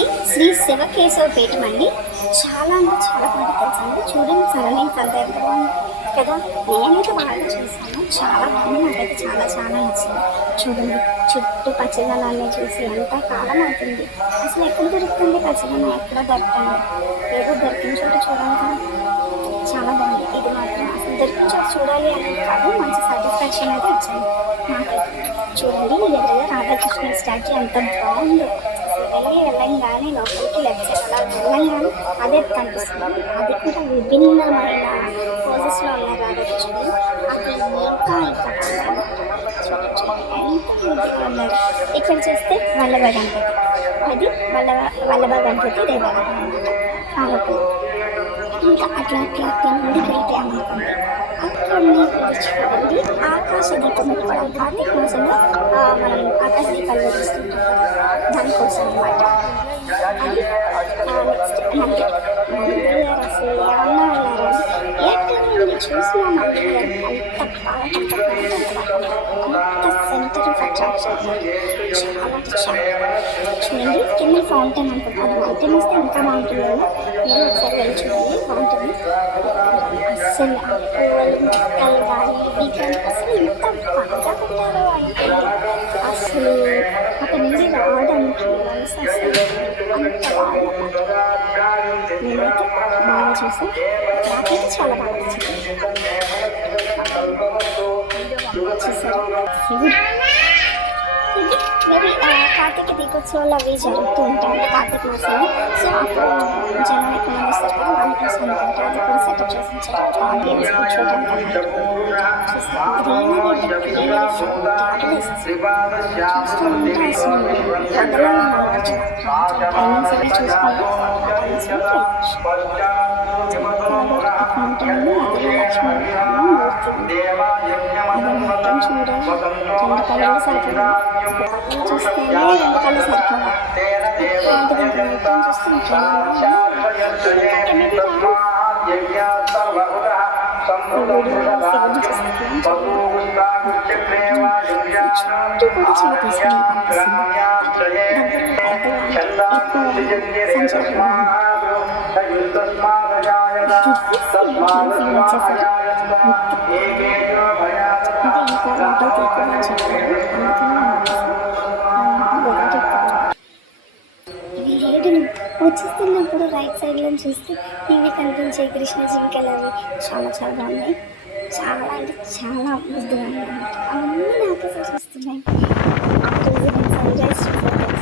ఇది శ్రీ శివకేశవపీఠం అండి. చాలా అంటే చాలా బాగా తెలుసండి. చూడండి సరౌండింగ్స్ అంతా ఎంత బాగుంది కదా. నేనైతే బాగా చూసాను, చాలా బాగుంది. నాకైతే చాలా చాలా నచ్చింది. చూడండి చుట్టూ పచ్చదనాన్ని చూసి ఎంతో కాలం అవుతుంది. అసలు ఎక్కడ దొరుకుతుంది పచ్చదనం? ఎక్కడ దొరుకుతుంది? ఏదో దొరికిన చోట చూడాలి కదా. చాలా బాగుంది. ఇది మాత్రం అసలు దొరికిన చోట చూడాలి అనేది కాదు, మంచి సాటిస్ఫాక్షన్ అయితే వచ్చింది నాకైతే. చూడండి ఎదురుగా రాధాకృష్ణ స్టాచ్యూ ఎంత బాగుందో. వెళ్ళంగానే లోపలికి లెఫ్ట్ సైడ్ అలా వెళ్ళంగానే అదే కనిపిస్తుంది. అది కూడా విభిన్నమైన పోజెస్లో ఉన్నారు రాధాకృష్ణుడు. అది ఇంకా ఇంకా ఎంత ఉన్నారు. ఇక్కడ చూస్తే వల్లభ గణపతి, అది వల్లభ గణపతి దేవాలయం అన్నమాట. కాబట్టి ఇంకా అట్లా అట్లా అట్లా ముందుకు వెళ్ళిపోయామనుకోండి, అక్కడ చూడండి ఆకాశ దీపం పెట్టుకోవడం. కార్తీక మాసంలో మనం ఆకాశ దీపాలు వెలిగిస్తుంటాం కదా, దానికోసం అనమాట. అది నెక్స్ట్ నంది గారు అసలు ఏమన్నా వెళ్ళారని ఎక్కడ నుండి చూసినా నంది గారు అంత అంత సెంటర్ ఆఫ్ అట్రాక్షన్. చాలా అంటే చాలా. చూడండి కింద ఫౌంటైన్ అనుకుంటా, అది మౌంటైన్ వస్తే ఇంకా బాగుంటుంది కదా. మీరు ఒకసారి వెళ్ళి చూడండి, బాగుంటుంది. అసలు ఆ పువ్వులు మొక్కలు కానీ డిఫరెంట్ అసలు ఎంత బాగా పెట్టారో అంటే అసలు అక్కడ నుండి రావడానికి మనసు అసలు అంత బాగుందన్నమాట. నేనైతే బాగా చూసాను, నాకైతే చాలా బాగా నచ్చింది. చూసారు శివుడు. మరి కార్తీక దీపోత్సవాలు అవి జరుగుతూ ఉంటాయి కార్తీక మాసంలో. సో అప్పుడు జనం ఎక్కువ మంది వస్తారు కదా, వాళ్ళ కోసం అనుకుంటే అది కూడా సెటప్ చేసి ఉంచారు ఆడియన్స్ కూర్చోవడానికి అన్నట్టు. చూస్తారు గ్రీనరీ గ్రీనరీ చూస్తూ ఉంటే అసలు కథలో నాగార్జున టైమింగ్స్ అవి చూసుకుంటే ఆ టైమ్స్లో ఉంటుంది. అది లక్ష్మీ మూర్తి ఉంది. అది మొత్తం చూడాలి, రెండు కళ్ళు సరిపోయింది. చూస్తేనే రెండు కళ్ళు సరిపోవాలి. అలాంటిది ఇంకా మొత్తం చూస్తే ఇంకేమన్నా శివుడిని చూస్తున్నాం. చుట్టూ కూడా చాలా పీస్ఫుల్గా కనిపిస్తుంది. దగ్గరలో ఎక్కువ సంచారం వచ్చేసారు. అంటే ఇంకా లోపల తీసుకోవాలని చెప్పారు, అందుకని వచ్చేస్తున్నప్పుడు రైట్ సైడ్లో చూస్తే ఇవి కనిపించే కృష్ణ జింకలు అవి చాలా చాలా బాగున్నాయి. చాలా అంటే చాలా ముద్దుగా ఉన్నాయి అన్నమాట. అవన్నీ నాకే చూస్తున్నాయి. ఆ రోజు నేను సన్ రైజ్ చూసాను.